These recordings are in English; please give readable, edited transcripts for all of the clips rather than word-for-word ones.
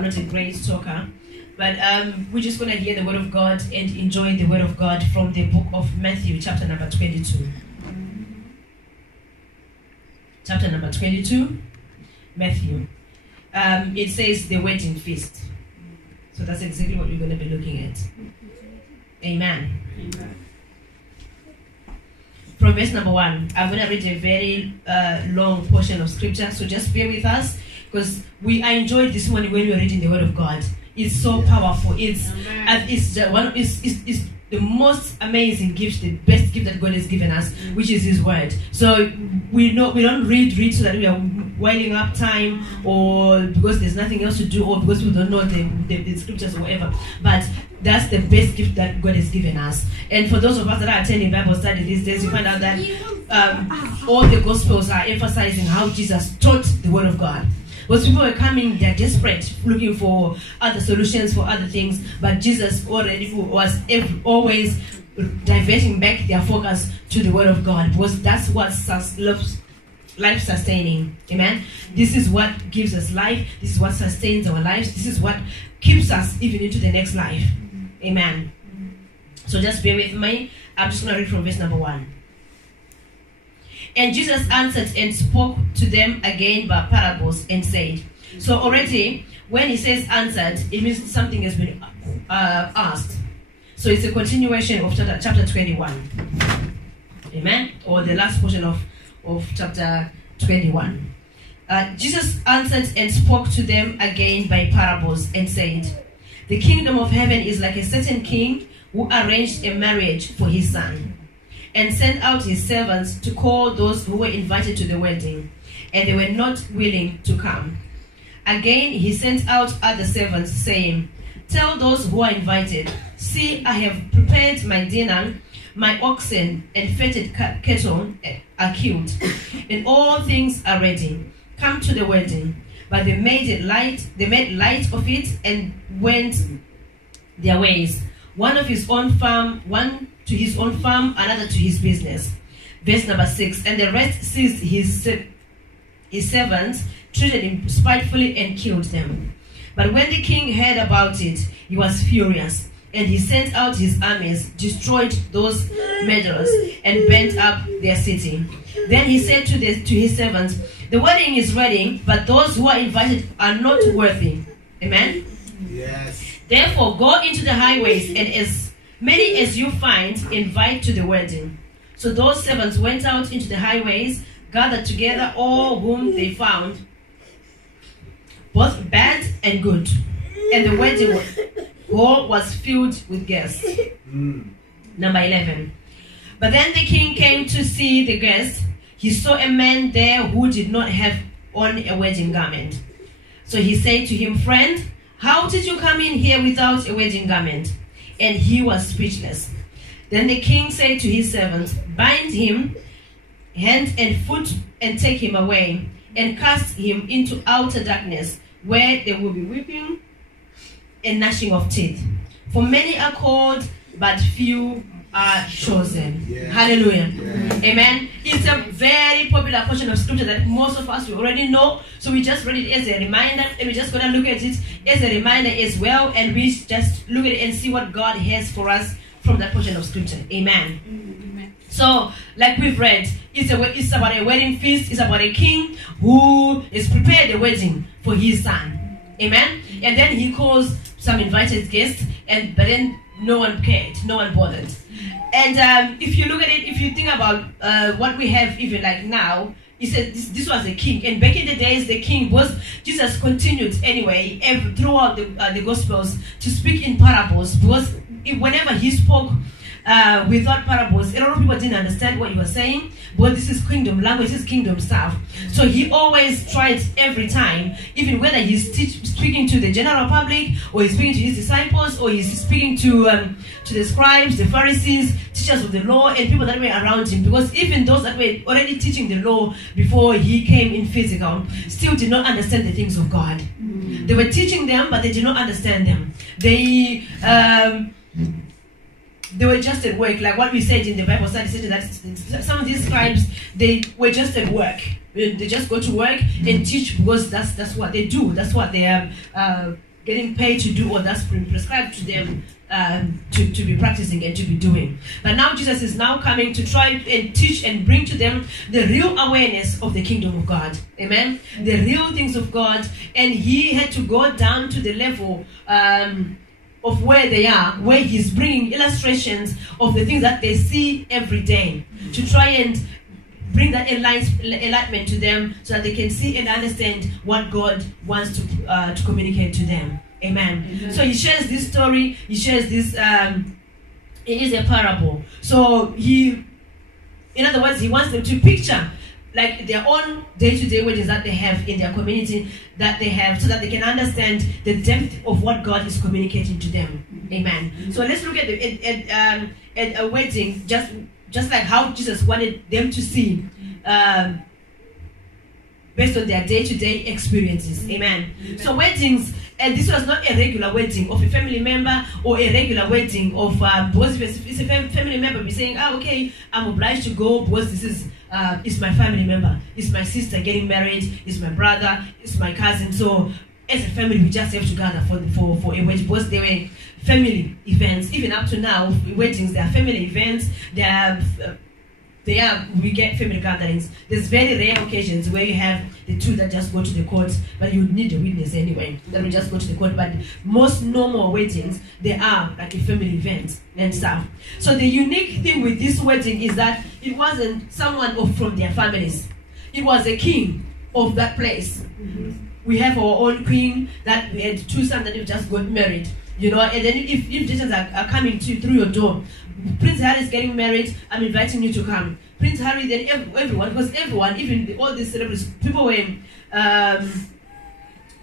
I'm not a great talker, but we're just going to hear the word of God and enjoy the word of God from the book of Matthew, chapter number 22. Chapter number 22, Matthew. It says the wedding feast. So that's exactly what we're going to be looking at. Amen. Amen. From verse number 1, I'm going to read a very long portion of scripture, so just bear with us, because I enjoyed this morning when we were reading the word of God. It's so powerful. It's the most amazing gift, the best gift that God has given us, which is His word. So we don't read so that we are winding up time, or because there's nothing else to do, or because we don't know the scriptures or whatever. But that's the best gift that God has given us. And for those of us that are attending Bible study these days, you find out that all the Gospels are emphasizing how Jesus taught the Word of God. Because people were coming, they're desperate, looking for other solutions for other things, but Jesus already was always diverting back their focus to the Word of God, because that's what life sustaining. Amen. This is what gives us life. This is what sustains our lives. This is what keeps us even into the next life. Amen. So just bear with me. I'm just going to read from verse number 1. And Jesus answered and spoke to them again by parables and said. So already, when he says answered, it means something has been asked. So it's a continuation of chapter 21. Amen? Or the last portion of chapter 21. Jesus answered and spoke to them again by parables and said, the kingdom of heaven is like a certain king who arranged a marriage for his son, and sent out his servants to call those who were invited to the wedding, and they were not willing to come. Again he sent out other servants, saying, tell those who are invited, see, I have prepared my dinner, my oxen and fatted cattle are killed, and all things are ready. Come to the wedding. But they made light of it and went their ways, one to his own farm, another to his business. Verse number 6, and the rest seized his servants, treated him spitefully, and killed them. But when the king heard about it, he was furious, and he sent out his armies, destroyed those murderers, and burnt up their city. Then he said to his servants, the wedding is ready, but those who are invited are not worthy. Amen? Yes. Therefore, go into the highways, and as many as you find, invite to the wedding. So those servants went out into the highways, gathered together all whom they found, both bad and good. And the wedding hall was filled with guests. Number 11. But then the king came to see the guests. He saw a man there who did not have on a wedding garment. So he said to him, friend, how did you come in here without a wedding garment? And he was speechless. Then the king said to his servants, bind him hand and foot and take him away, and cast him into outer darkness, where there will be weeping and gnashing of teeth. For many are called, but few are chosen. Yeah. Hallelujah. Yeah. Amen. It's a very popular portion of scripture that most of us we already know. So we just read it as a reminder, and we're just going to look at it as a reminder as well, and we just look at it and see what God has for us from that portion of scripture. Amen. Amen. So, like we've read, it's about a wedding feast. It's about a king who is prepared a wedding for his son. Amen. And then he calls some invited guests, but then no one cared, no one bothered. And if you look at it, if you think about what we have even like now, he said this was a king. And back in the days, the king was, Jesus continued anyway, throughout the Gospels to speak in parables, because whenever he spoke without parables, a lot of people didn't understand what he was saying, but this is kingdom language, this is kingdom stuff. So he always tried every time, even whether he's speaking to the general public, or he's speaking to his disciples, or he's speaking to the scribes, the Pharisees, teachers of the law, and people that were around him, because even those that were already teaching the law before he came in physical still did not understand the things of God. They were teaching them, but they did not understand them. They were just at work, like what we said in the Bible study, said that some of these scribes, they were just at work. They just go to work and teach, because that's what they do. That's what they getting paid to do what that's prescribed to them to be practicing and to be doing. But now Jesus is now coming to try and teach and bring to them the real awareness of the kingdom of God. Amen? The real things of God. And he had to go down to the level of where they are, where he's bringing illustrations of the things that they see every day to try and bring that enlightenment to them so that they can see and understand what God wants to communicate to them. Amen. Amen. So he shares this story, he shares this, it is a parable. So in other words, he wants them to picture like their own day-to-day wages that they have in their community that they have, so that they can understand the depth of what God is communicating to them. Amen. So let's look at a wedding, just like how Jesus wanted them to see based on their day-to-day experiences. Amen. So weddings, and this was not a regular wedding of a family member or a regular wedding of because if it's a family member be saying, okay, I'm obliged to go because this is it's my family member, it's my sister getting married, it's my brother, it's my cousin. So as a family, we just have to gather for a wedding because they were family events. Even up to now, weddings, they are family events. We get family gatherings. There's very rare occasions where you have the two that just go to the court, but you need a witness anyway. That will just go to the court. But most normal weddings, they are like a family event and stuff. So the unique thing with this wedding is that it wasn't someone from their families. It was a king of that place. We have our own queen that we had two sons that have just got married. You know, and then if invitations are coming through your door, Prince Harry is getting married, I'm inviting you to come. Prince Harry, then everyone, because everyone, even all these celebrities, people were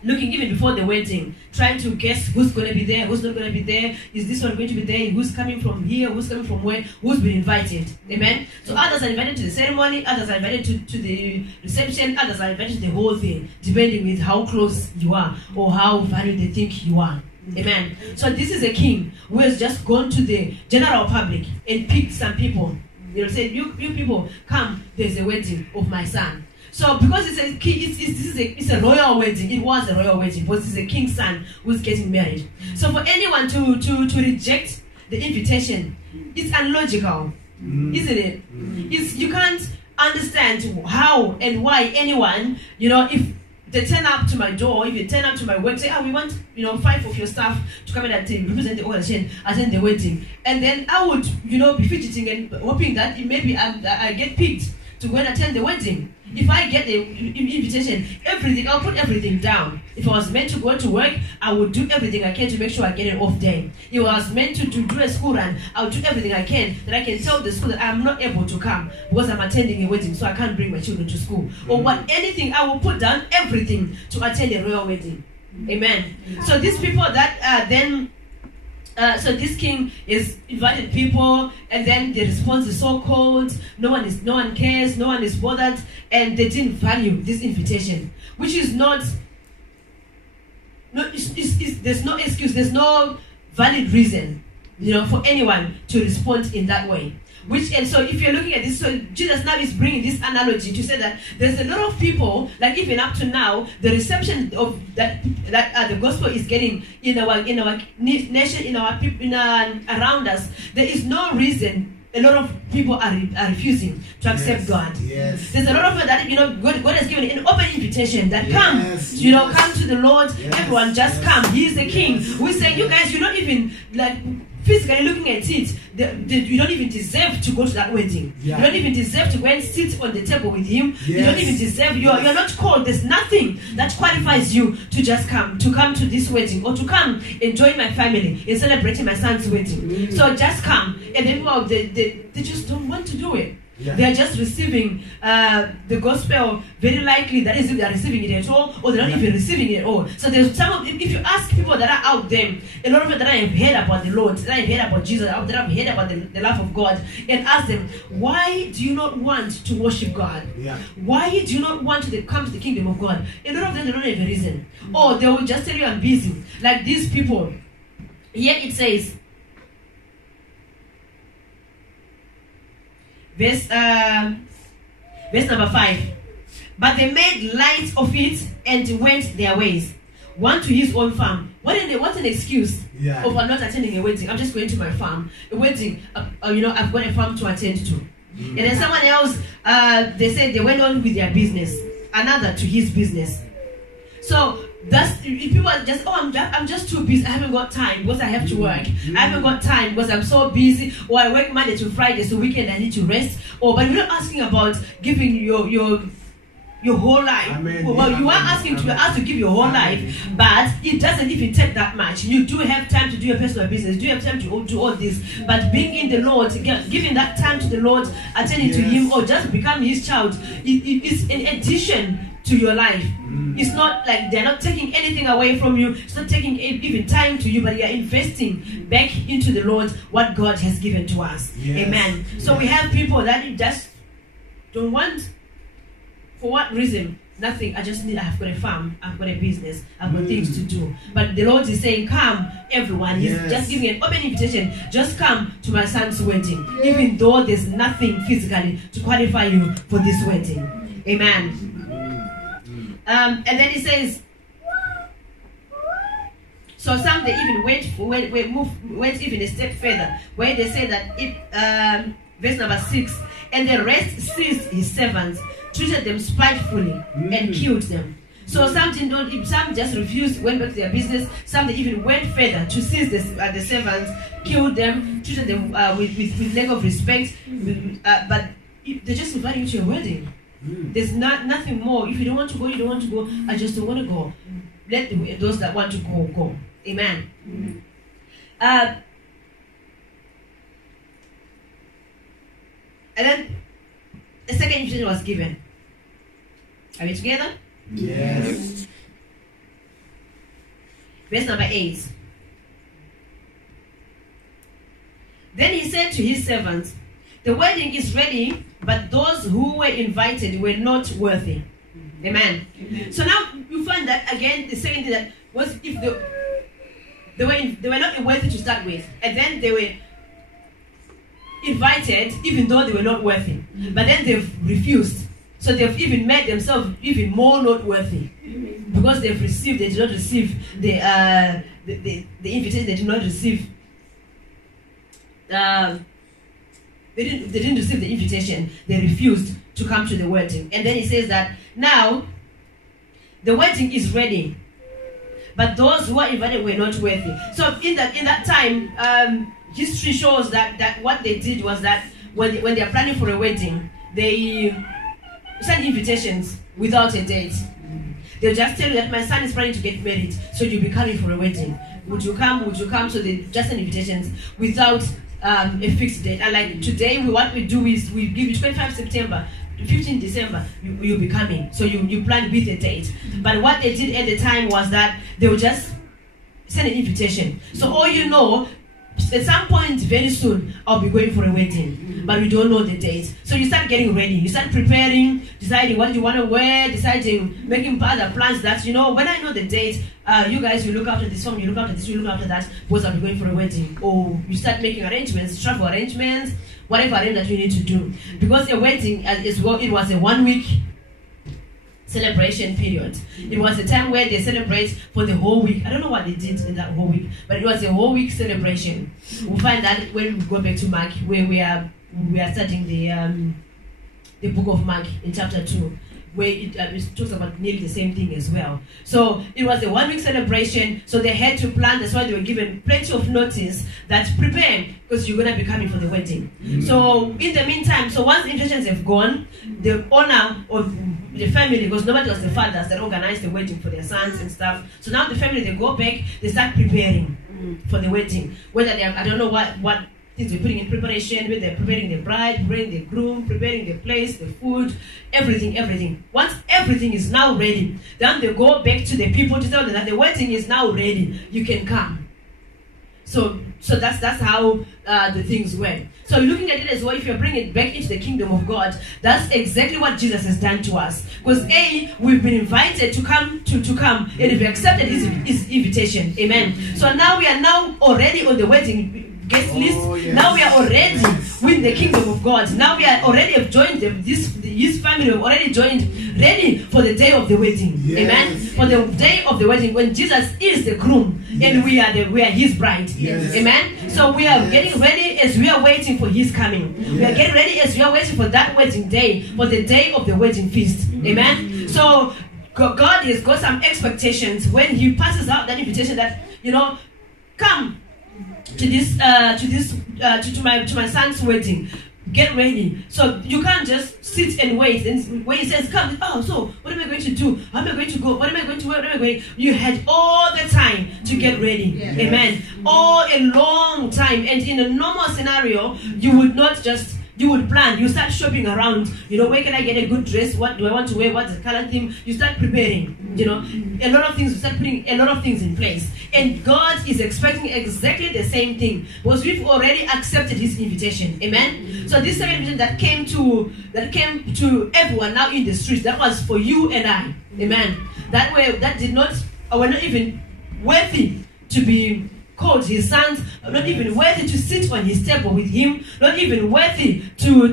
looking even before the wedding, trying to guess who's going to be there, who's not going to be there, is this one going to be there, who's coming from here, who's coming from where, who's been invited. Amen? So others are invited to the ceremony, others are invited to the reception, others are invited to the whole thing, depending with how close you are or how valued they think you are. Amen. So this is a king who has just gone to the general public and picked some people. You know, said, you people, come, there's a wedding of my son. So because it's a royal wedding, it was a royal wedding, because it's a king's son who's getting married. So for anyone to reject the invitation, it's unlogical, isn't it? You can't understand how and why anyone, you know, if they turn up to my door, if you turn up to my work, say, we want, 5 of your staff to come in and represent the organization, attend the wedding. And then I would, be fidgeting and hoping that maybe I get picked to go and attend the wedding. If I get the invitation, I'll put everything down. If I was meant to go to work, I would do everything I can to make sure I get an off day. If I was meant to do a school run, I'll do everything I can that I can tell the school that I'm not able to come because I'm attending a wedding, so I can't bring my children to school. Or anything, I will put down everything to attend a royal wedding. Amen. So these people that so this king is invited people, and then the response is so cold. No one cares. No one is bothered, and they didn't value this invitation, which is not. There's no excuse. There's no valid reason, for anyone to respond in that way. And so if you're looking at this, so Jesus now is bringing this analogy to say that there's a lot of people, like even up to now, the reception of that the gospel is getting in our nation, around us. There is no reason a lot of people are refusing to accept God. Yes. There's a lot of people that God has given an open invitation that come, come to the Lord. Yes. Everyone just come. He is the King. We say, you guys, you're not even physically looking at it, you don't even deserve to go to that wedding. Yeah. You don't even deserve to go and sit on the table with him. Yes. You don't even deserve, you're not called. There's nothing that qualifies you to just come to this wedding or to come and join my family in celebrating my son's wedding. So just come. And then they just don't want to do it. Yeah. They are just receiving the gospel, very likely that is if they are receiving it at all, or they're not even receiving it at all. So there's if you ask people that are out there, a lot of them that I have heard about the Lord, that I have heard about Jesus, that I have heard about the love of God, and ask them, why do you not want to worship God? Yeah. Why do you not want to come to the kingdom of God? A lot of them, they don't have a reason. Or they will just tell you, I'm busy. Like these people. Here it says, verse number 5. But they made light of it and went their ways. one to his own farm. What an excuse Yeah. of not attending a wedding. I'm just going to my farm. A wedding, I've got a farm to attend to. And then someone else, they said they went on with their business. Another to his business. So that's if people are just, I'm just too busy. I haven't got time because I have to work. I haven't got time because I'm so busy. Or I work Monday to Friday, so weekend I need to rest. But we're not asking about giving your whole life. Amen. Well, you are asking to ask to give your whole life, but it doesn't even take that much. You do have time to do your personal business. Do have time to do all this, but being in the Lord, giving that time to the Lord, attending to Him, or just becoming His child, it's in addition to your life. It's not like they're not taking anything away from you. It's not taking even time to you, but you're investing back into the Lord what God has given to us. Yes. Amen. So we have people that just don't want. For what reason? Nothing. I've got a farm, I've got a business, I've got things to do. But the Lord is saying, come, everyone. He's just giving an open invitation. Just come to my son's wedding. Even though there's nothing physically to qualify you for this wedding. Amen. And then he says, so some they even went even a step further, where they say that verse number 6, and the rest seized his servants, treated them spitefully, and killed them. So some just refused, went back to their business. Some they even went further to seize the servants, killed them, treated them with lack of respect. But they're just inviting you to your wedding. There's nothing more. If you don't want to go, you don't want to go. I just don't want to go. Let those that want to go. Amen. And then a second invitation was given. Are we together? Yes. Verse number 8. Then he said to his servants, the wedding is ready, but those who were invited were not worthy. Amen. So now you find that again, the second thing that was if they were not worthy to start with, and then they were invited even though they were not worthy, but then they've refused. So they've even made themselves even more not worthy because they did not receive the invitation. They did not receive. They didn't receive the invitation. They refused to come to the wedding. And then he says that now the wedding is ready, but those who are invited were not worthy. So in that time, history shows that what they did was that when they are planning for a wedding, they send invitations without a date. They'll just tell you that my son is planning to get married, so you'll be coming for a wedding. Would you come? Would you come? So they just send invitations without a fixed date. And like today, what we do is we give you 25 September, 15 December, you'll be coming. So you plan with a date. But what they did at the time was that they would just send an invitation. So all you know, at some point very soon, I'll be going for a wedding, but we don't know the date. So you start getting ready. You start preparing, deciding what you want to wear, making other plans that, when I know the date, you guys will look after this one, you look after this, you look after that, because I'll be going for a wedding. Or you start making arrangements, travel arrangements, whatever arrangement that you need to do. Because a wedding, it was a 1 week celebration period. It was a time where they celebrate for the whole week. I don't know what they did in that whole week, but it was a whole week celebration. We'll find that when we go back to Mark, where we are studying the book of Mark in chapter 2, where it talks about nearly the same thing as well. So it was a 1 week celebration, so they had to plan. That's why they were given plenty of notice that prepare, because you're going to be coming for the wedding. So in the meantime, so once invitations have gone, the owner of the family, because nobody was the fathers that organized the wedding for their sons and stuff. So now the family, they go back, they start preparing for the wedding. Whether they I don't know what things they're putting in preparation, whether they're preparing the bride, preparing the groom, preparing the place, the food, everything. Once everything is now ready, then they go back to the people to tell them that the wedding is now ready. You can come. So that's how the things went. So looking at it as well, if you're bringing it back into the kingdom of God, that's exactly what Jesus has done to us. Because we've been invited to come, and we've accepted his invitation. Amen. So now we are now already on the wedding. guest list. Now we are already with the kingdom of God. Now we are already have joined them. His family have already joined, ready for the day of the wedding. Amen. For the day of the wedding, when Jesus is the groom and we are his bride. Amen. So we are getting ready as we are waiting for his coming. We are getting ready as we are waiting for that wedding day, for the day of the wedding feast. Amen. So God has got some expectations when he passes out that invitation that, come to my son's wedding. Get ready. So you can't just sit and wait. And when he says, come, so what am I going to do? How am I going to go? What am I going to wear? What am I going? You had all the time to get ready. Amen. All a long time. And in a normal scenario, you would not just, you would plan. You start shopping around. Where can I get a good dress? What do I want to wear? What's the color theme? You start preparing. A lot of things. You start putting a lot of things in place. And God is expecting exactly the same thing, because we've already accepted his invitation. Amen. So this second invitation that came to everyone now in the streets, that was for you and I. Amen. Were not even worthy to be called his sons, not even worthy to sit on his table with him, not even worthy to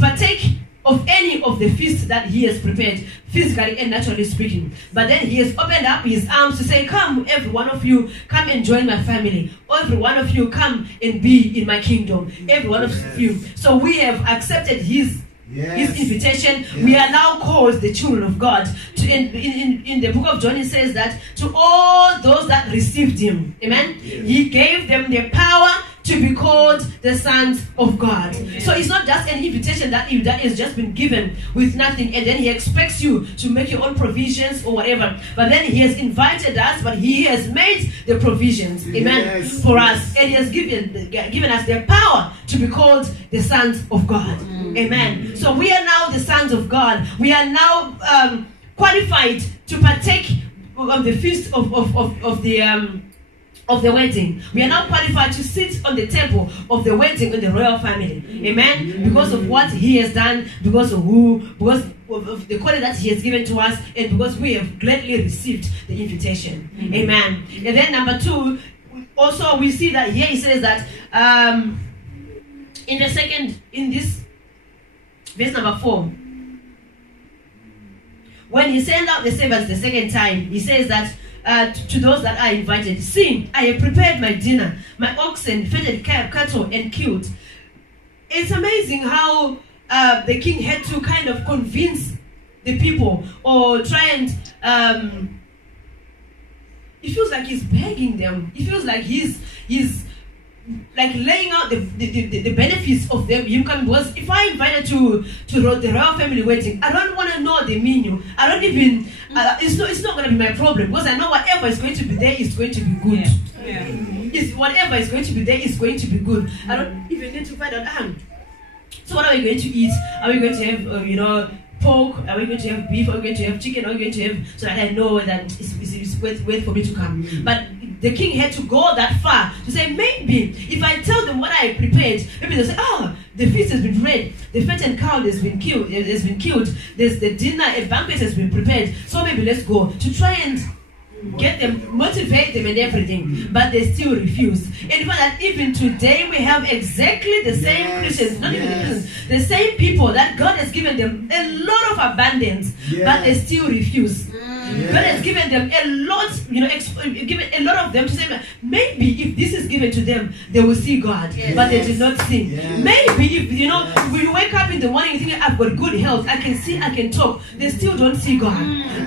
partake of any of the feasts that he has prepared, physically and naturally speaking. But then he has opened up his arms to say, come, every one of you, come and join my family. Every one of you, come and be in my kingdom. Every one of you. So we have accepted his invitation. We are now called the children of God. In the book of John, it says that to all those that received him, amen, he gave them the power to be called the sons of God. So it's not just an invitation that has just been given with nothing, and then he expects you to make your own provisions or whatever. But then he has invited us, but he has made the provisions, amen, for us, and he has given us the power to be called the sons of God. Amen. So we are now the sons of God. We are now qualified to partake of the feast of the wedding. We are now qualified to sit on the table of the wedding in the royal family. Amen. Because of what he has done, because of the calling that he has given to us, and because we have gladly received the invitation. Amen. And then number 2, also we see that here he says that in this verse number 4, when he sent out the servants the second time, he says that to those that are invited, see, I have prepared my dinner, my oxen, fatted cattle, and killed. It's amazing how the king had to kind of convince the people, or try and it feels like he's begging them. It feels like he's like laying out the benefits of them. You can, because if I invited to the royal family wedding, I don't want to know the menu. I don't even it's not going to be my problem, because I know whatever is going to be there is going to be good. Whatever is going to be there is going to be good. I don't even need to find out. So what are we going to eat? Are we going to have pork? Are we going to have beef? Are we going to have chicken? Are we going to have, so that I know that it's worth for me to come? But the king had to go that far to say, maybe if I tell them what I prepared, maybe they'll say, the feast has been prepared, the fattened cow has been killed, there's the dinner, a banquet has been prepared, so maybe let's go, to try and get them, motivate them and everything. But they still refuse. And for that, even today we have exactly the same Christians, not even the Christians, the same people that God has given them a lot of abundance, but they still refuse. God has given them a lot, given a lot of them to say, maybe if this is given to them, they will see God, but they did not see. Maybe if, when you wake up in the morning, you think, I've got good health, I can see, I can talk, they still don't see God.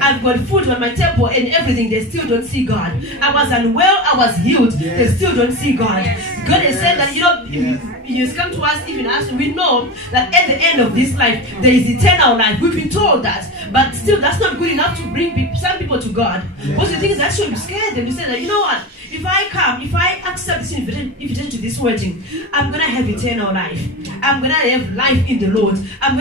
I've got food on my table and everything, they still don't see God. I was unwell, I was healed, they still don't see God. God has said that, He has come to us, even as we know that at the end of this life, there is eternal life. We've been told that. But still, that's not good enough to bring some people to God. Because the thing is, that should scare them to say that, you know what? If I come, if I accept this invitation to this wedding, I'm going to have eternal life. I'm going to have life in the Lord. I'm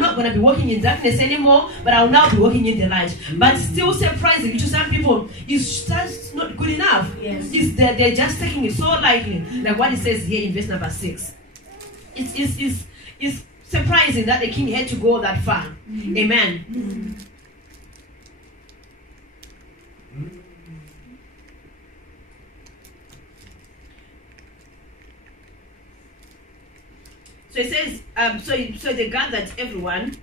not going to be walking in darkness anymore, but I'll now be walking in the light. But still surprising to some people, it's just not good enough. It's that they're just taking it so lightly. Like what it says here in verse number 6. It's surprising that the king had to go that far. Amen. So it says, so they gathered everyone,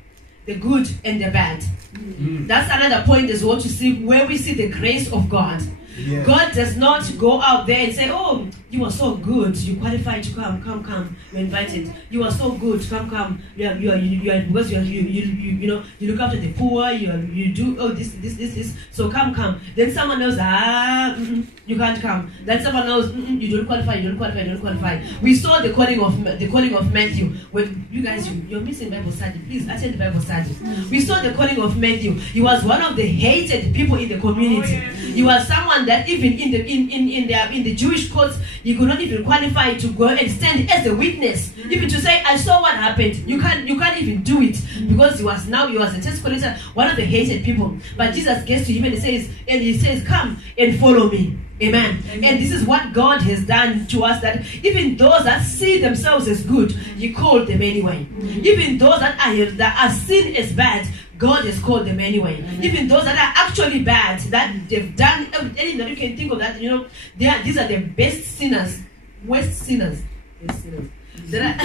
the good and the bad. That's another point as well to see where we see the grace of God. Yeah. God does not go out there and say, "Oh, you are so good. You qualified to come. You're invited. You are so good. Come. You are because you know you look after the poor. You do this. So come. Then someone else, you can't come. Then someone else, you don't qualify. We saw the calling of Matthew. When you guys, you're missing Bible study. Please attend the Bible study. We saw the calling of Matthew. He was one of the hated people in the community. He was someone that even in the Jewish courts, he could not even qualify to go and stand as a witness. Even to say, I saw what happened. You can't even do it, because he was a tax collector, one of the hated people. But Jesus gets to him and he says, come and follow me. Amen. And this is what God has done to us, that even those that see themselves as good, He called them anyway. Even those that are seen as bad, God has called them anyway. Even those that are actually bad, that they've done anything that you can think of, that these are the best sinners, worst sinners. These are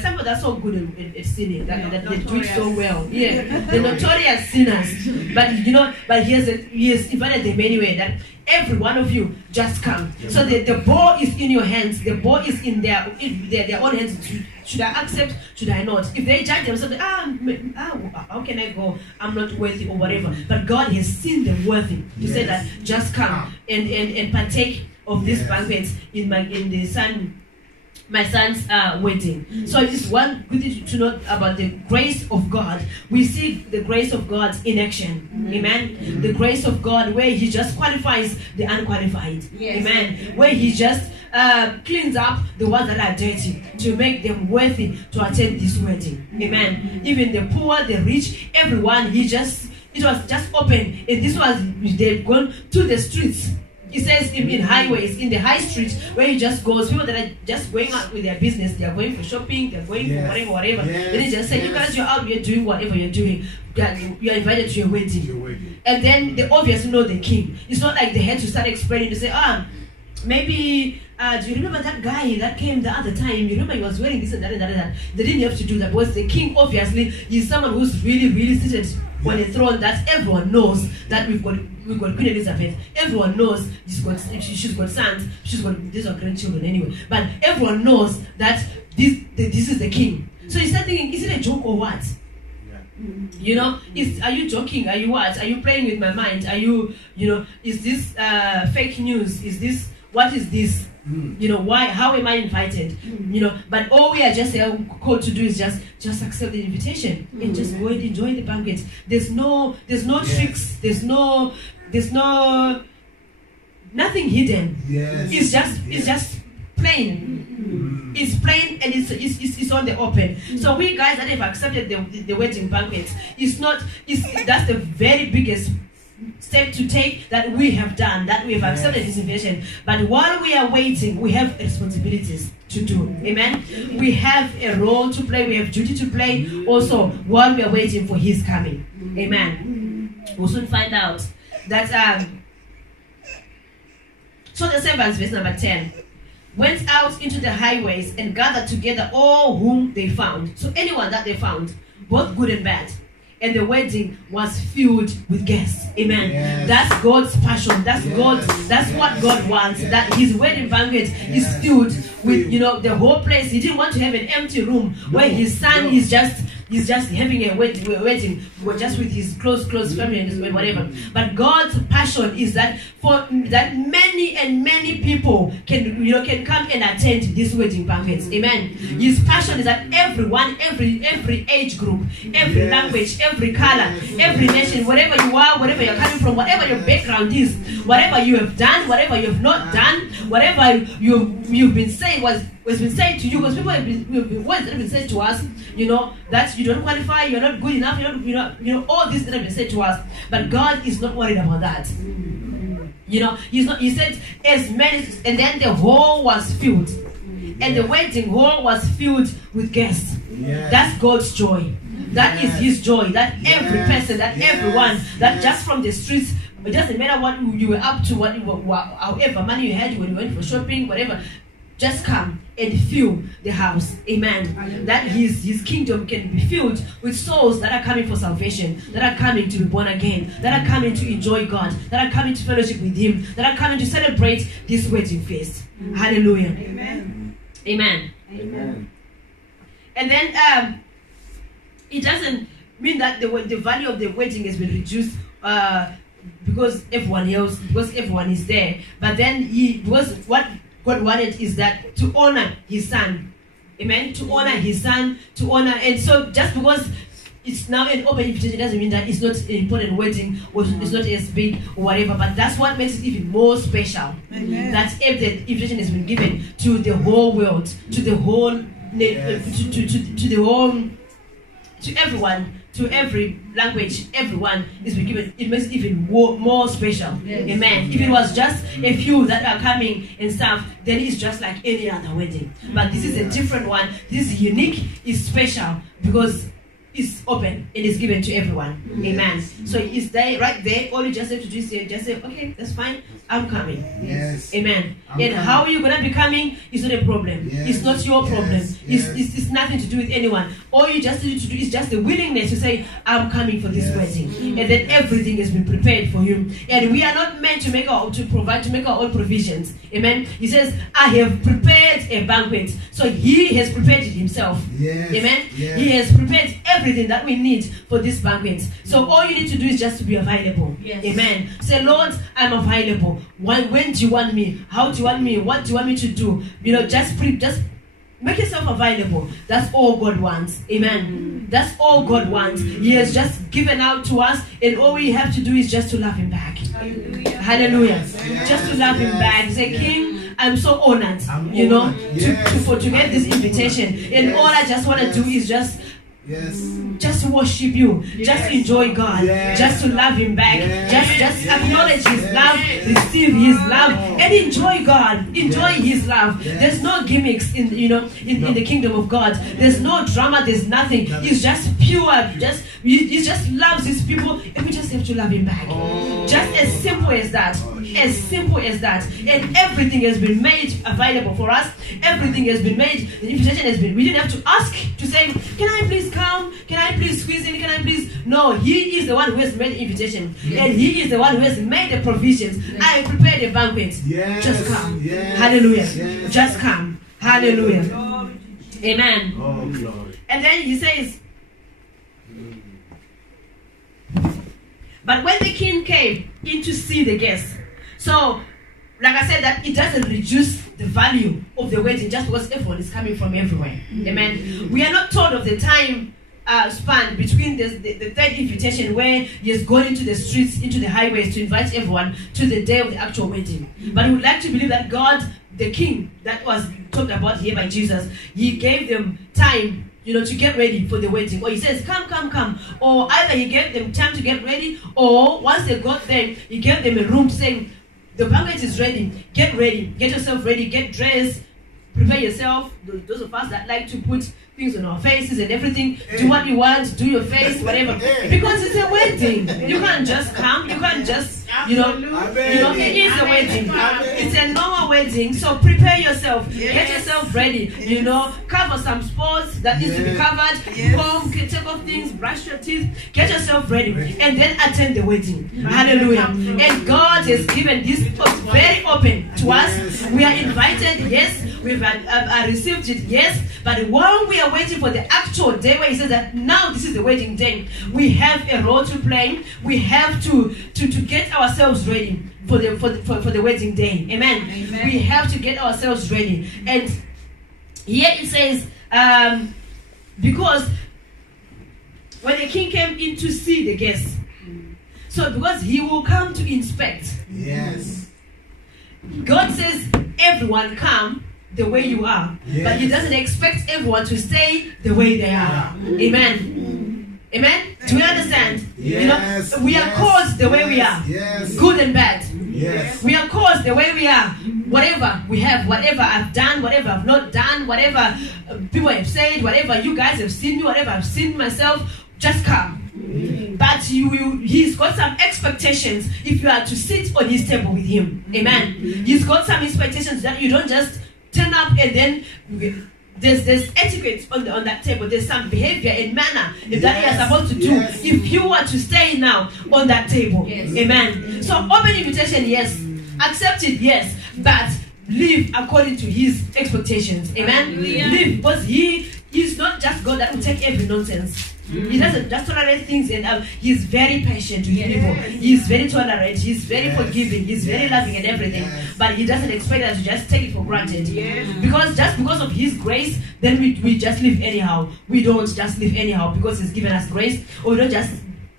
some that are so good at sinning, that they do it so well. Yeah, the notorious sinners. But he has invited them anyway, that every one of you just come. So the ball is in your hands. The ball is in their own hands. Should I accept? Should I not? If they judge themselves, how can I go? I'm not worthy or whatever. But God has seen them worthy to say that just come and partake of this banquet in my son's wedding. So it's one good thing to note about the grace of God. We see the grace of God in action. Amen. The grace of God, where He just qualifies the unqualified. Amen. Where He just cleans up the ones that are dirty to make them worthy to attend this wedding. Amen. Even the poor, the rich, everyone, it was just open. And they've gone to the streets. It says in highways, in the high street, where he just goes, people that are just going out with their business, they are going for shopping, they are going for whatever. Then he just said, you guys, you're out, you're doing whatever you're doing. You are invited to your wedding. And then they obviously know the king. It's not like they had to start explaining to say, maybe, do you remember that guy that came the other time? You remember he was wearing this and that and that and that. They didn't have to do that, because the king obviously is someone who's really, really seated on a throne that everyone knows that we've got Queen Elizabeth. Everyone knows she's got sons, these are grandchildren anyway. But everyone knows that this is the king. So you start thinking, is it a joke or what? Are you joking? Are you what? Are you playing with my mind? Are you, is this fake news? What is this? Why? How am I invited? But all we are just called to do is just accept the invitation and just go and enjoy the banquet. There's no tricks. There's nothing hidden. It's just plain. It's plain, and it's on the open. So we guys that have accepted the wedding banquet, that's the very biggest step to take that we have done, that we have accepted this invitation. But while we are waiting, we have responsibilities to do. Amen. We have a role to play, we have duty to play also while we are waiting for His coming. Amen. We'll soon find out that so the servants, verse number 10, went out into the highways and gathered together all whom they found. So anyone that they found, both good and bad. And the wedding was filled with guests. Amen. Yes. That's God's passion. That's That's what God wants. That His wedding banquet is filled with, the whole place. He didn't want to have an empty room where His son is just having a wedding just with his close family and whatever. But God's passion is that many people can come and attend this wedding banquet. Amen. His passion is that everyone, every age group, every language, every color, every nation, wherever you are, wherever you're coming from, whatever your background is, whatever you have done, whatever you have not done, whatever you've been saying was been said to you, because people have been words that have been said to us, that you don't qualify, you're not good enough, all this that have been said to us. But God is not worried about that. He's not. He said as many, and then the hall was filled, and the wedding hall was filled with guests. That's God's joy. That is his joy. That every person, that everyone, that just from the streets, it doesn't matter what you were up to, however money you had when you went for shopping, whatever, just come and fill the house. Amen. That his kingdom can be filled with souls that are coming for salvation, that are coming to be born again, that are coming to enjoy God, that are coming to fellowship with him, that are coming to celebrate this wedding feast. Hallelujah. Amen. Amen. Amen. And then it doesn't mean that the value of the wedding has been reduced because everyone is there. But then because what God wanted is that to honor his son. Amen. To honor his son, to honor. And so just because it's now an open invitation doesn't mean that it's not an important wedding or it's not as big or whatever. But that's what makes it even more special. Amen. That if the invitation has been given to the whole world, to the whole to the whole, to everyone, to every language, everyone is been given, it makes it even more special. Yes. Amen. If it was just a few that are coming and stuff, then it's just like any other wedding. But this is a different one. This is unique, it's special because it's open. It is given to everyone. Amen. So it's there, right there. All you just have to do is just say, okay, that's fine. I'm coming. Yes. Amen. I'm and coming. how are you going to be coming is not a problem. Yes. It's not your problem. Yes. It's nothing to do with anyone. All you just need to do is just the willingness to say, I'm coming for this Yes. wedding. And then everything has been prepared for you. And we are not meant to make our own provisions. Amen. He says, I have prepared a banquet. So he has prepared it himself. Yes. Amen. Yes. He has prepared everything that we need for this banquet. So all you need to do is just to be available. Yes. Amen. Say, Lord, I'm available. When do you want me? How do you want me? What do you want me to do? Just make yourself available. That's all God wants. Amen. That's all God wants. He has just given out to us, and all we have to do is just to love him back. Hallelujah. Hallelujah. Yes. Just to love him Yes. back. Say, Yes. King, I'm so honored, I'm you know, honored. Yes. to get this invitation. And Yes. all I just want to Yes. do is just Yes. worship you, just Yes. enjoy God, Yes. just to love him back, Yes. just Yes. acknowledge his Yes. love, Yes. receive his love, and enjoy God, enjoy Yes. his love. Yes. There's no gimmicks in No. the kingdom of God. There's no drama, there's nothing. Nothing. He's just pure, he just loves his people, and we just have to love him back. Oh. Just as simple as that. As simple as that. And everything has been made available for us. Everything has been made. The invitation has been. We didn't have to ask to say, can I please come? Can I please squeeze in? Can I please? No, he is the one who has made the invitation. Yes. And he is the one who has made the provisions. I prepared a banquet. Yes. Just come. Yes. Hallelujah. Yes. Just come. Hallelujah. Glory to Jesus. Amen. Oh, glory. And then he says, but when the king came in to see the guests, so like I said, that it doesn't reduce the value of the wedding just because everyone is coming from everywhere. Amen. We are not told of the time span between the third invitation where he has gone into the streets, into the highways to invite everyone to the day of the actual wedding. But we would like to believe that God, the king that was talked about here by Jesus, he gave them time, to get ready for the wedding. Or he says, come. Or either he gave them time to get ready, or once they got there, he gave them a room saying, the banquet is ready. Get ready. Get yourself ready. Get dressed. Prepare yourself. Those of us that like to put things on our faces and everything, do what you want, do your face, whatever. Because it's a wedding. You can't just come. You can't just, it is a wedding. It's a normal wedding. So prepare yourself. Get yourself ready. Cover some spots that needs to be covered. Comb, take off things, brush your teeth. Get yourself ready. And then attend the wedding. Hallelujah. And God has given this post very open to us. We are invited, yes. We've received it, yes. But while we are waiting for the actual day where he says that now this is the wedding day, we have a role to play. We have to get ourselves ready for the wedding day. Amen. Amen. We have to get ourselves ready. And here it says, because when the king came in to see the guests, so because he will come to inspect. Yes. God says, everyone come the way you are. Yes. But he doesn't expect everyone to stay the way they are. Amen. Amen. Do we understand? Yes. We are called the way we are. Yes. Good and bad. Yes. We are called the way we are. Whatever we have, whatever I've done, whatever I've not done, whatever people have said, whatever you guys have seen me, whatever I've seen myself, just come. But he's got some expectations if you are to sit on his table with him. Amen. He's got some expectations that you don't just turn up and then there's etiquette on that table. There's some behavior and manner that you're supposed to do if you want to stay now on that table. Amen. So open invitation, yes. Accept it, yes. But live according to his expectations. Amen. Live, because he's not just God that will take every nonsense. He doesn't just tolerate things, and he's very patient with people. He's very tolerant. He's very forgiving. He's very loving and everything. But he doesn't expect us to just take it for granted. Because of his grace, then we just live anyhow. We don't just live anyhow because he's given us grace, or we don't just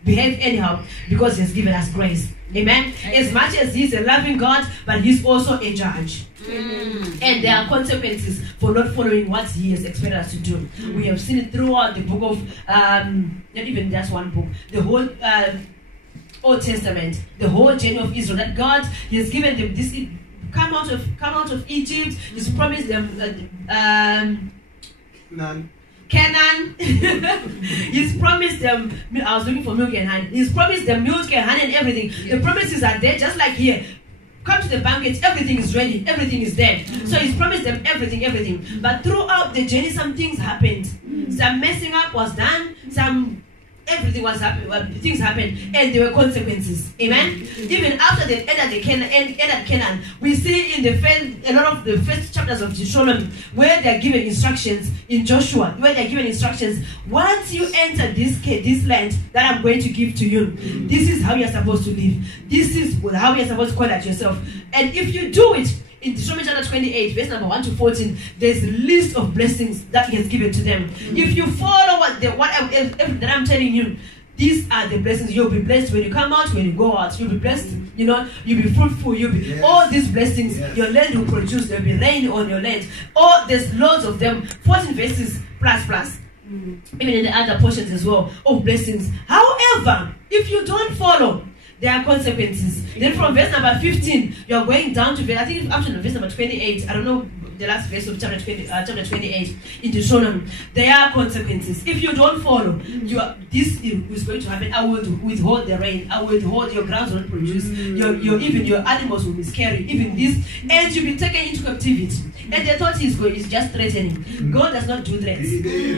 behave anyhow because he's given us grace. Amen. As much as he's a loving God, but he's also a judge. And there are consequences for not following what he has expected us to do. We have seen it throughout the book of, not even just one book, the whole Old Testament, the whole journey of Israel, that God has given them this, come out of Egypt. He's promised them Canaan. He's promised them, I was looking for milk and honey. He's promised them milk and honey and everything. The promises are there, just like here. Come to the banquet, everything is ready, everything is there. So he's promised them everything. But throughout the journey, some things happened. Some messing up was done, everything was happening, things happened, and there were consequences. Amen. Even after they entered Canaan, we see in a lot of the first chapters of Deuteronomy where they are given instructions in Joshua, where they are given instructions. Once you enter this land that I'm going to give to you, this is how you are supposed to live. This is how you are supposed to conduct yourself. And if you do it, in Deuteronomy chapter 28, verse number 1 to 14, there's a list of blessings that he has given to them. If you follow everything that I'm telling you, these are the blessings. You'll be blessed when you come out, when you go out. You'll be blessed, you'll be fruitful. You'll be all these blessings. Your land will produce. There'll be rain on your land. There's loads of them. 14 verses plus. Even in the other portions as well of blessings. However, if you don't follow, there are consequences. Then from verse number 15, you're going down to verse, I think up to verse number 28. I don't know the last verse of chapter 28 in Deuteronomy. There are consequences. If you don't follow, this is going to happen. I will withhold the rain. I will withhold your grounds will not produce. Even your animals will miscarry. Even this, and you'll be taken into captivity. And they thought he's just threatening. God does not do threats.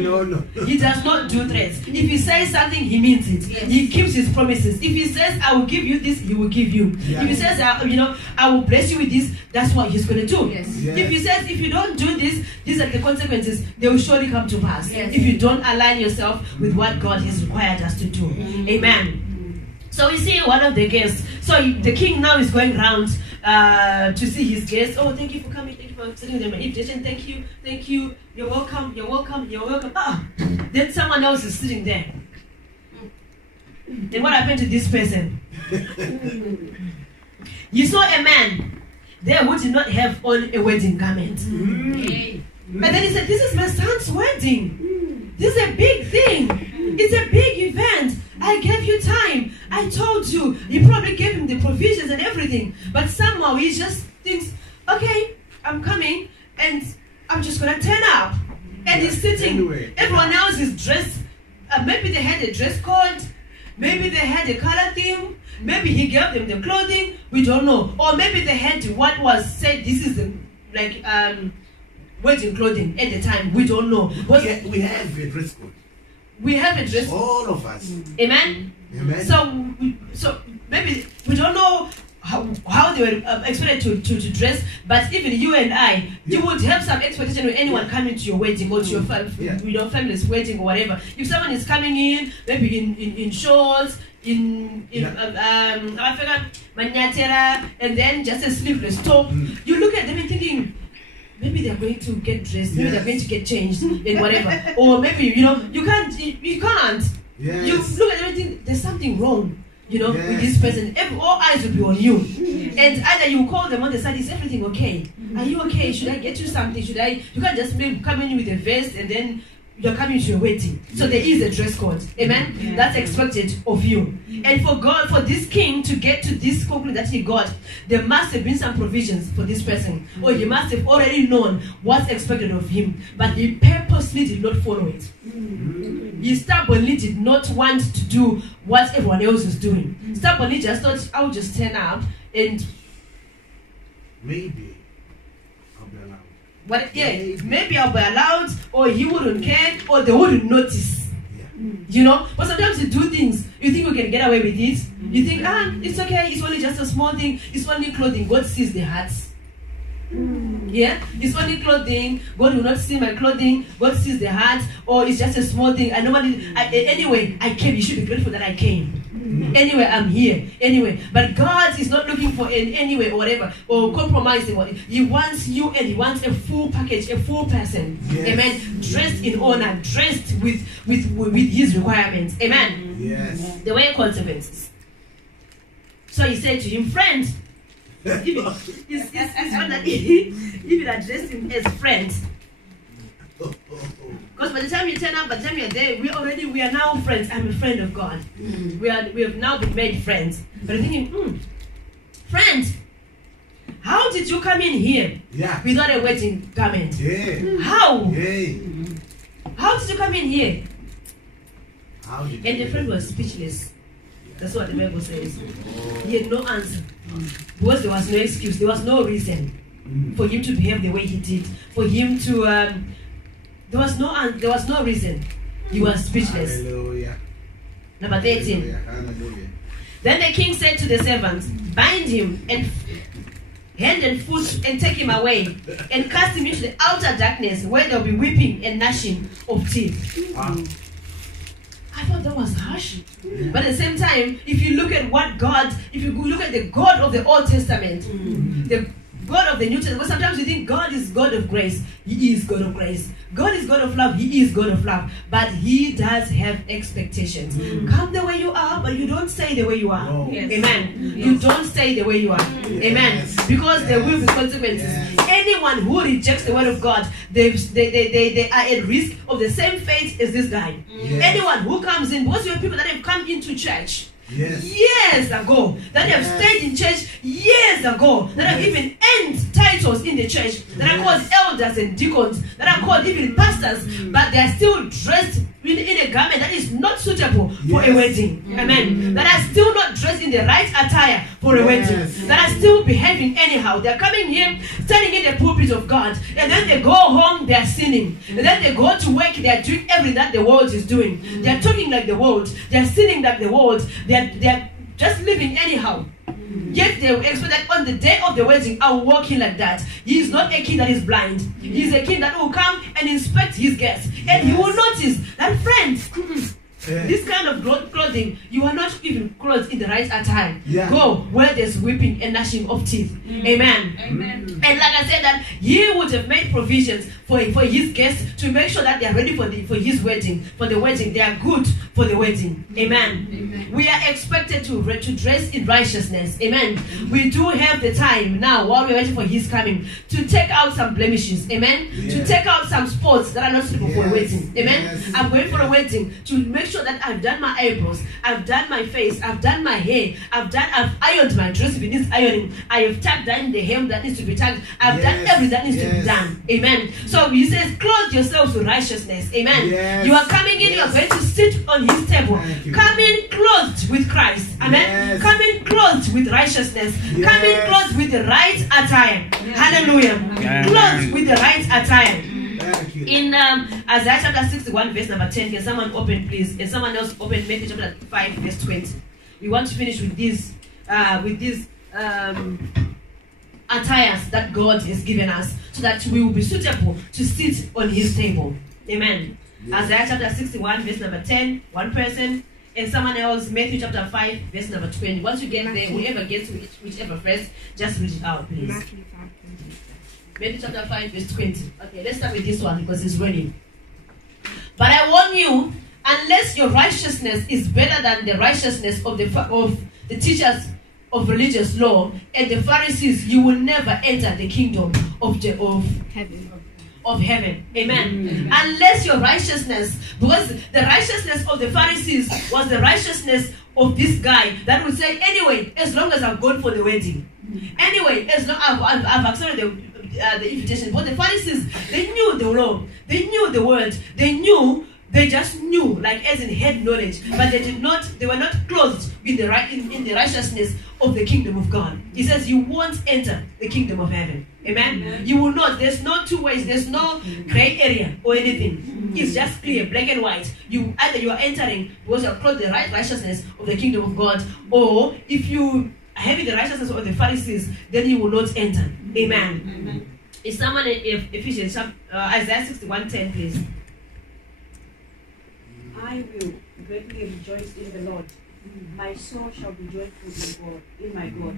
No. He does not do threats. If he says something, he means it. He keeps his promises. If he says, I will give you this, he will give you. If he says, I will bless you with this, that's what he's going to do. If he says, if you don't do this, these are the consequences, they will surely come to pass. If you don't align yourself with what God has required us to do. Amen. So we see one of the guests. So the king now is going around to see his guests. Oh, thank you for coming. Thank you for sending them an invitation. Thank you. You're welcome. Then someone else is sitting there. Then what happened to this person? You saw a man there who did not have on a wedding garment. And then he said, this is my son's wedding. This is a big thing. It's a big event. I gave you time. I told you. You probably gave him the provisions and everything. But somehow he just thinks, okay, I'm coming and I'm just going to turn up. And he's sitting. Anyway, everyone else is dressed. Maybe they had a dress code. Maybe they had a color theme. Maybe he gave them the clothing. We don't know. Or maybe they had what was said. This is wedding clothing at the time. We don't know. We have a dress code. We have a dress code. All of us. Amen? So maybe we don't know how they were expected to dress, but even you and I, you would have some expectation when anyone coming to your wedding or to your family's wedding or whatever. If someone is coming in, maybe in shorts, in manyatera, and then just a sleeveless top, you look at them and thinking, maybe they're going to get dressed, maybe they're going to get changed and whatever, or maybe you can't. You look at them and think there's something wrong. With this person, all eyes will be on you. And either you call them on the side, is everything okay? Are you okay? Should I get you something? You can't just come in with a vest and then you're coming to your wedding. So there is a dress code. Amen? That's expected of you. And for this king to get to this conclusion that he got, there must have been some provisions for this person. Or he must have already known what's expected of him. But he purposely did not follow it. He stubbornly did not want to do what everyone else was doing. Stubbornly just thought, I'll just turn up and Maybe I'll be allowed. But yeah, maybe I'll be allowed, or he wouldn't care, or they wouldn't notice. Yeah. You know? But sometimes you do things, you think you can get away with it. You think, it's okay, it's only just a small thing, it's only clothing. God sees the hearts. Yeah? It's only clothing, God will not see my clothing, God sees the heart, or it's just a small thing. Anyway, I came, you should be grateful that I came. Anyway, I'm here. Anyway, but God is not looking for anyway or whatever or compromising. He wants you, and He wants a full package, a full person. Yes. Amen. Dressed in honor, dressed with His requirements. Amen. Yes. There were consequences. So He said to him, friend. Even address him as friend. Because by the time you turn up, by the time you're there, we are now friends. I'm a friend of God. We have now been made friends. But I'm thinking, friend, how did you come in here without a wedding garment? Yeah. How? Yeah. How did you come in here? How did And you the friend was speechless. That's what the Bible says. He had no answer. Because there was no excuse. There was no reason for him to behave the way he did. For him to... there was no reason. He was speechless. Hallelujah. Number 13. Hallelujah. Then the king said to the servants, bind him and hand and foot and take him away and cast him into the outer darkness where there will be weeping and gnashing of teeth. I thought that was harsh. But at the same time, if you look at if you look at the God of the Old Testament, the God of the New Testament, sometimes you think God is God of grace. He is God of grace. God is God of love. He is God of love. But He does have expectations. Come the way you are, but you don't stay the way you are. No. Yes. Amen. Yes. You don't stay the way you are. Yes. Amen. Because there will be consequences. Yes. Anyone who rejects the word of God, they are at risk of the same fate as this guy. Yes. Anyone who comes in, because you have people that have come into church years ago, that have stayed in church years ago, that have even earned titles in the church, that are called elders and deacons, that are called even pastors, but they are still dressed in a garment that is not suitable for a wedding. Amen. That are still not dressed in the right attire for a wedding. That are still behaving anyhow. They are coming here, standing in the pulpit of God, and then they go home, they are sinning. And then they go to work, they are doing everything that the world is doing. They are talking like the world. They are sinning like the world. They are just living anyhow. Yet they expect that on the day of the wedding, I will walk in like that. He is not a king that is blind. He is a king that will come and inspect his guests. And he will notice that, friends, this kind of clothing, you are not even clothed in the right attire. Go where there's weeping and gnashing of teeth. Amen. And like I said, that He would have made provisions for His guests to make sure that they are ready for His wedding. For the wedding, they are good for the wedding. Amen. We are expected to dress in righteousness. Amen. We do have the time now, while we're waiting for His coming, to take out some blemishes. Amen. To take out some spots that are not suitable for a wedding. Amen. I'm going for a wedding to make sure that I've done my eyebrows, I've done my face, I've done my hair, I've ironed my dress if it needs ironing, I have tucked down the hem that needs to be tucked, I've done everything that needs to be done. Amen. So He says, clothe yourselves with righteousness. Amen. You are coming in, you are going to sit on His table. Come in clothed with Christ. Amen. Come in clothed with righteousness. Come in clothed with the right attire. Hallelujah. Clothed with the right attire. In Isaiah chapter 61 verse number 10, can someone open please? And someone else open Matthew chapter 5 verse 20. We want to finish with these attires that God has given us, so that we will be suitable to sit on His table. Amen. Isaiah chapter 61 verse number 10, one person, and someone else Matthew chapter 5 verse number 20. Once you get there, whoever gets whichever first, just read it out please. Matthew chapter 5 verse 20. Okay, let's start with this one because it's running. But I warn you, unless your righteousness is better than the righteousness of the teachers of religious law and the Pharisees, you will never enter the kingdom of heaven. Amen. Unless your righteousness, because the righteousness of the Pharisees was the righteousness of this guy that would say, anyway, as long as I've gone for the wedding, anyway, as long as I've accepted the invitation. But the Pharisees, they knew the law, they knew the word, they knew They just knew, like as in had knowledge, but they were not clothed in the righteousness of the kingdom of God. He says you won't enter the kingdom of heaven. Amen? You will not. There's no two ways. There's no gray area or anything. It's just clear, black and white. Either you are entering because you are clothed the right righteousness of the kingdom of God, or if you are having the righteousness of the Pharisees, then you will not enter. Amen. Is someone in Ephesians, Isaiah 61:10, please? I will greatly rejoice in the Lord. My soul shall be joyful in my God,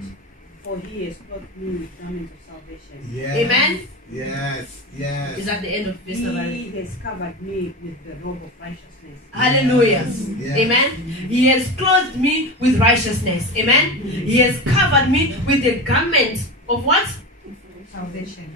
for he has clothed me with garments of salvation. Yes. Amen. Yes. Yes. Is that the end of verse number? He has covered me with the robe of righteousness. Hallelujah. Yes. Amen. He has clothed me with righteousness. Amen. He has covered me with the garment of what? Salvation.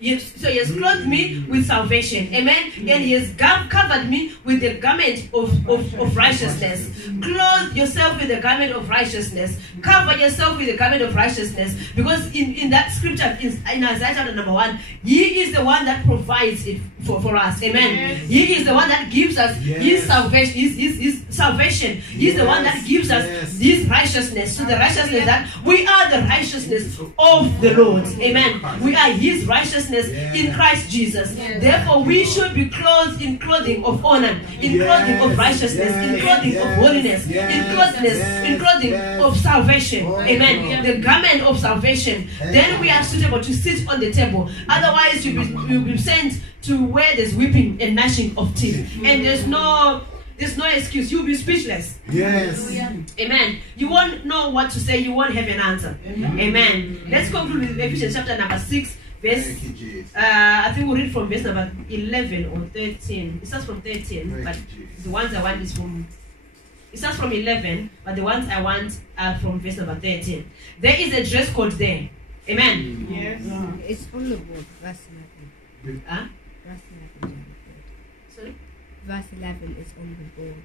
So he has clothed me with salvation. Amen. And he has covered me with the garment of righteousness. Clothe yourself with the garment of righteousness. Cover yourself with the garment of righteousness. Because in that scripture, in Isaiah chapter number 1, he is the one that provides it for us. Amen. Yes. He is the one that gives us his salvation. His salvation. He is the one that gives us his righteousness. So the righteousness that we are the righteousness of the Lord. Amen. We are his righteousness in Christ Jesus. Therefore, we should be clothed in clothing of honor, in clothing of righteousness, in clothing of holiness, in clothing of salvation. Amen. The garment of salvation. Then we are suitable to sit on the table. Otherwise, you'll be sent to where there's weeping and gnashing of teeth. And there's no excuse. You'll be speechless. Yes. Amen. You won't know what to say. You won't have an answer. Amen. Let's conclude with Ephesians chapter number 6. Verse, I think we'll read from verse number 11 or 13. It starts from 13, but the ones I want is from... It starts from 11, but the ones I want are from verse number 13. There is a dress code there. Amen. Yes. It's on the board, verse 11. Huh? Verse 11. Sorry? Verse 11 is on the board.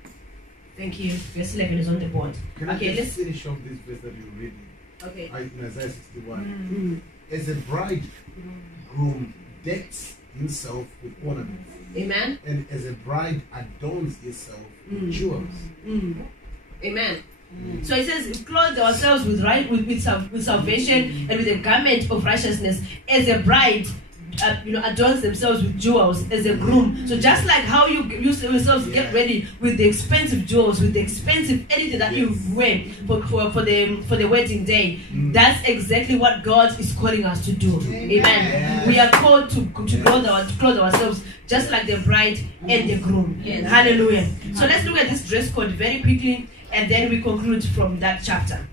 Thank you. Verse 11 is on the board. Can I just finish off this verse that you're reading? Okay. In Isaiah 61. As a bridegroom decks himself with ornaments. Amen. And as a bride adorns herself with jewels. Amen. So it says, clothe ourselves with salvation and with a garment of righteousness, as a bride adorns themselves with jewels, as a groom. So just like how you yourselves get ready with the expensive jewels, with the expensive anything that you wear for the wedding day, that's exactly what God is calling us to do. Amen. We are called to clothe ourselves just like the bride and the groom. Hallelujah. So let's look at this dress code very quickly, and then we conclude from that chapter.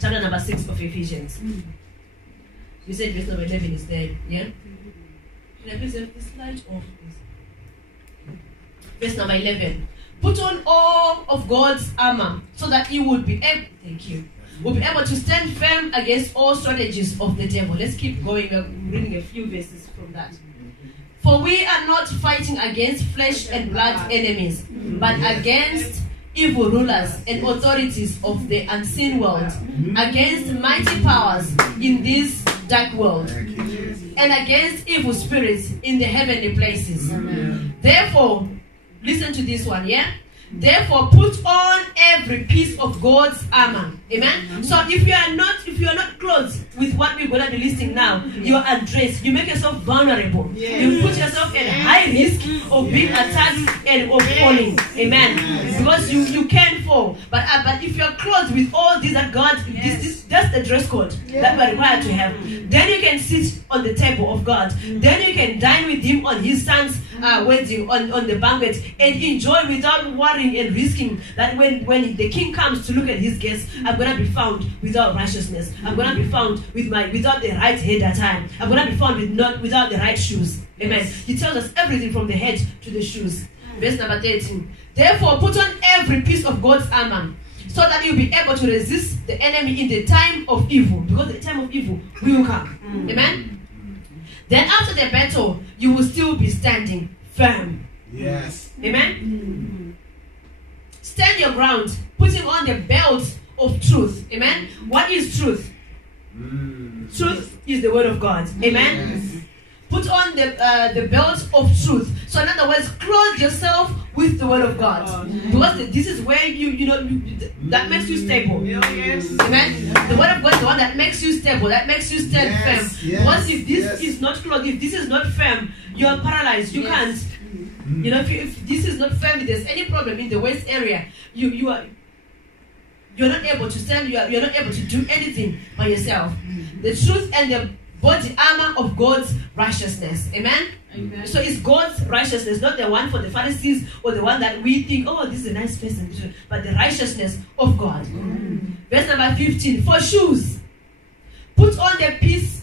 Chapter number 6 of Ephesians. You said verse number 11 is there, yeah? Can I please have this slide off, please? Verse number 11. Put on all of God's armor so that you will be able, will be able to stand firm against all strategies of the devil. Let's keep going. We're reading a few verses from that. For we are not fighting against flesh and blood enemies, but against evil rulers and authorities of the unseen world, against mighty powers in this dark world, and against evil spirits in the heavenly places. Therefore, listen to this one, yeah? Therefore, put on every piece of God's armor. Amen. So if you are not clothed with what we're gonna be listing now, you are undressed. You make yourself vulnerable. You put yourself at high risk of being attacked and of falling. Amen. Because you can fall. But if you are clothed with all these that God, that's the dress code that we are required to have. Then you can sit on the table of God. Then you can dine with Him on His Son's wedding, on the banquet, and enjoy without worrying and risking that when the King comes to look at his guests, I'm gonna be found without righteousness. I'm gonna be found without the right head attire. I'm gonna be found without the right shoes. Amen. He tells us everything from the head to the shoes. Verse number 13. Therefore, put on every piece of God's armor, so that you'll be able to resist the enemy in the time of evil, because the time of evil will come. Amen. Then after the battle, you will still be standing firm. Yes. Amen. Stand your ground, putting on the belt of truth. Amen. What is truth? Truth is the word of God. Amen. Put on the belt of truth. So in other words, clothe yourself with the word of God. Because this is where that makes you stable. Amen. The word of God is the one that makes you stable, that makes you stand firm. Because if this is not clothed, if this is not firm, you are paralyzed. You can't. You know, if this is not firm, if there's any problem in the waist area, you're not able to stand. You're not able to do anything by yourself. The truth and the body armor of God's righteousness. Amen? Amen. So it's God's righteousness, not the one for the Pharisees or the one that we think, oh, this is a nice person, but the righteousness of God. Verse number 15. For shoes, put on the peace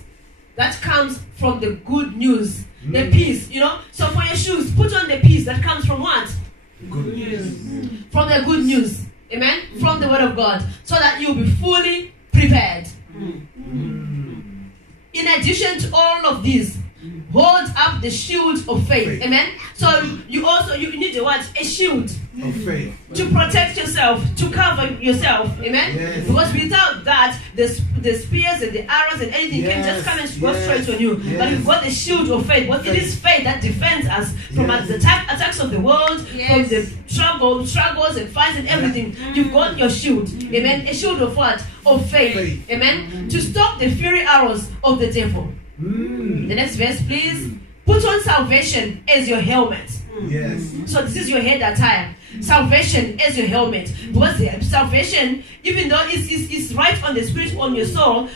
that comes from the good news. The peace, you know. So for your shoes, put on the peace that comes from what? Good news. From the good news. Amen? From the word of God. So that you'll be fully prepared. In addition to all of these, hold up the shield of faith. Amen? So you need what? A shield. Of faith. To protect yourself, to cover yourself. Amen? Yes. Because without that, the spears and the arrows and anything can just come and go straight on you. But you've got the shield of faith. But it is faith that defends us from the attacks of the world, from the struggles and fights and everything. You've got your shield. Amen? A shield of what? Of faith. Amen? To stop the fiery arrows of the devil. The next verse, please. Put on salvation as your helmet. Yes. So this is your head attire. Salvation as your helmet. Because salvation, even though it's right on the spirit, on your soul,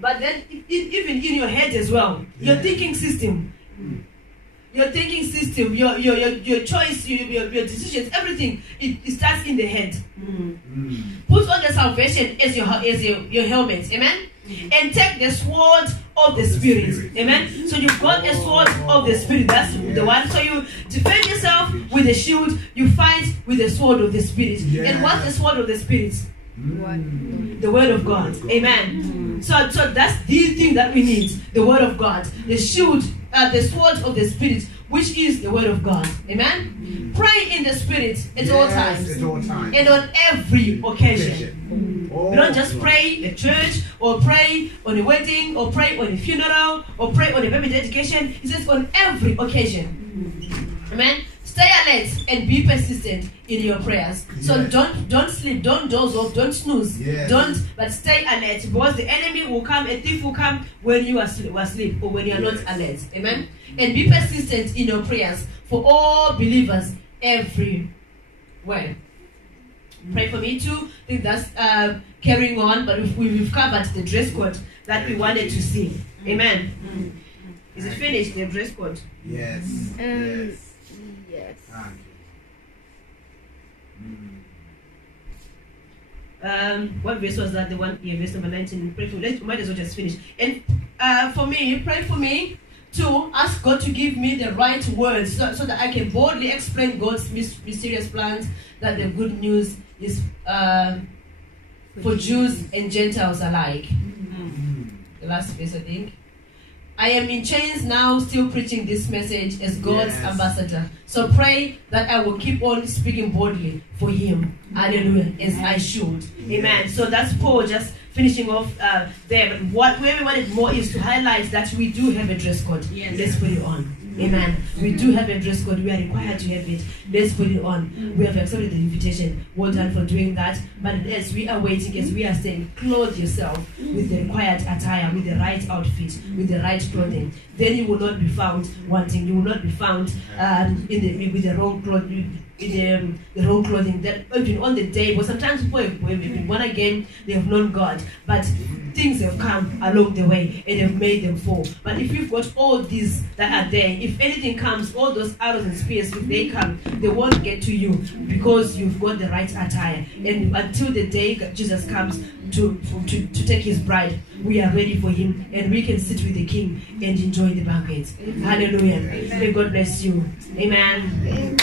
but then even in your head as well. Your thinking system. Your thinking system, your choice, your decisions, everything, it starts in the head. Put on the salvation as your helmet. Amen? And take the sword of the Spirit. Amen? So you've got a sword of the Spirit. That's the one. So you defend yourself with a shield. You fight with the sword of the Spirit. And what's the sword of the Spirit? The word of God. Amen? So that's the thing that we need. The word of God. The shield, the sword of the Spirit, which is the word of God. Amen? Pray in the Spirit at all times. At all times. And on every occasion. We don't just pray at church, or pray on a wedding, or pray on a funeral, or pray on a baby dedication. It says on every occasion. Amen? Stay alert and be persistent in your prayers. So don't sleep, don't doze off, don't snooze. But stay alert, because the enemy will come, a thief will come when you are asleep or when you are not alert. Amen? And be persistent in your prayers for all believers everywhere. Pray for me too. I think that's carrying on, but we've covered the dress code that we wanted to see. Amen. Is it finished, the dress code? Yes. Yes. What verse was that? The one, verse number 19. Pray for me. Might as well just finish. And for me, pray for me to ask God to give me the right words so that I can boldly explain God's mysterious plans, that the good news is for Jews and Gentiles alike. The last verse, I think. I am in chains now, still preaching this message as God's ambassador. So pray that I will keep on speaking boldly for Him. Hallelujah. As I should. Amen. So that's Paul just finishing off there. But where we wanted more is to highlight that we do have a dress code. Let's put it on. Amen. We do have a dress code. We are required to have it. Let's put it on. We have accepted the invitation. Well done for doing that. But as we are waiting, as we are saying, clothe yourself with the required attire, with the right outfit, with the right clothing. Then you will not be found wanting. You will not be found with the wrong clothing. The wrong clothing, that even on the day, but sometimes people have been born again, they have known God, but things have come along the way and have made them fall. But if you've got all these that are there, if anything comes, all those arrows and spears, if they come, they won't get to you because you've got the right attire. And until the day Jesus comes to take His bride, we are ready for Him and we can sit with the King and enjoy the banquet. Hallelujah. May God bless you. Amen.